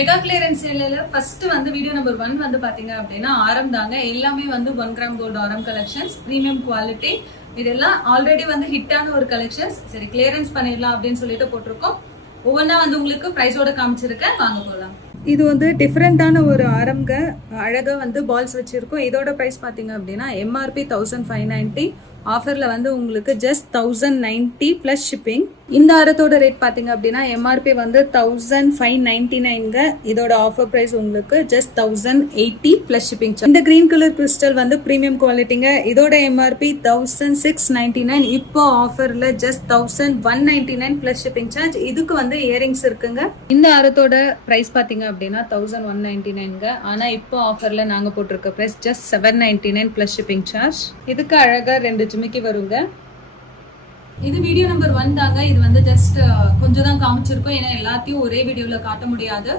Mega clearance சேல்ல first வந்து video number 1 வந்து பாத்தீங்க அப்படின்னா ஆரம் தாங்க. எல்லாமே வந்து 1 கிராம் கோல்டு ஆரம் கலெக்ஷன்ஸ், பிரீமியம் குவாலிட்டி. இதெல்லாம் ஆல்ரெடி வந்து ஹிட்டான ஒரு கலெக்ஷன்ஸ். சரி கிளியரன்ஸ் பண்ணிடலாம் அப்படின்னு சொல்லிட்டு போட்டிருக்கோம். ஒவ்வொன்றா வந்து உங்களுக்கு பிரைஸோட காமிச்சிருக்கேன், வாங்க போகலாம். இது வந்து டிஃப்ரெண்டான ஒரு ஆரம்ங்க, அழகா வந்து பால்ஸ் வச்சிருக்கோம். இதோட பிரைஸ் பாத்தீங்க அப்படின்னா எம்ஆர்பி 1590, ஆஃபர்ல வந்து உங்களுக்கு ஜஸ்ட் 1090 பிளஸ் ஷிப்பிங். இந்த ஆரத்தோட ரேட் பாத்தீங்க அப்படின்னா எம்ஆர்பி வந்து 1599ங்க. இதோட ஆஃபர் பிரைஸ் உங்களுக்கு ஜஸ்ட் 1080 பிளஸ் ஷிப்பிங். இந்த கிரீன் கலர் கிறிஸ்டல் வந்து பிரீமியம் குவாலிட்டிங்க. இதோட எம்ஆர்பி 1699. இப்போ ஆஃபர்ல ஜஸ்ட் 1199 பிளஸ் ஷிப்பிங் சார்ஜ். இதுக்கு வந்து இயரிங்ஸ் இருக்குங்க. இந்த ஆரத்தோட பிரைஸ் பாத்தீங்க அப்படின்னா 1199ங்க. ஆனா இப்போ ஆஃபர்ல நாங்க போட்டிருக்க price just 799 plus shipping charge. இதுக்கு அழகா 2 ஜிமிக்கி வருங்க. இது வீடியோ நம்பர் 1 தாங்க. இது வந்து ஜஸ்ட் கொஞ்சம் தான் காமிச்சிருக்கோம், ஏன்னா எல்லாத்தையும் ஒரே வீடியோல காட்ட முடியாது.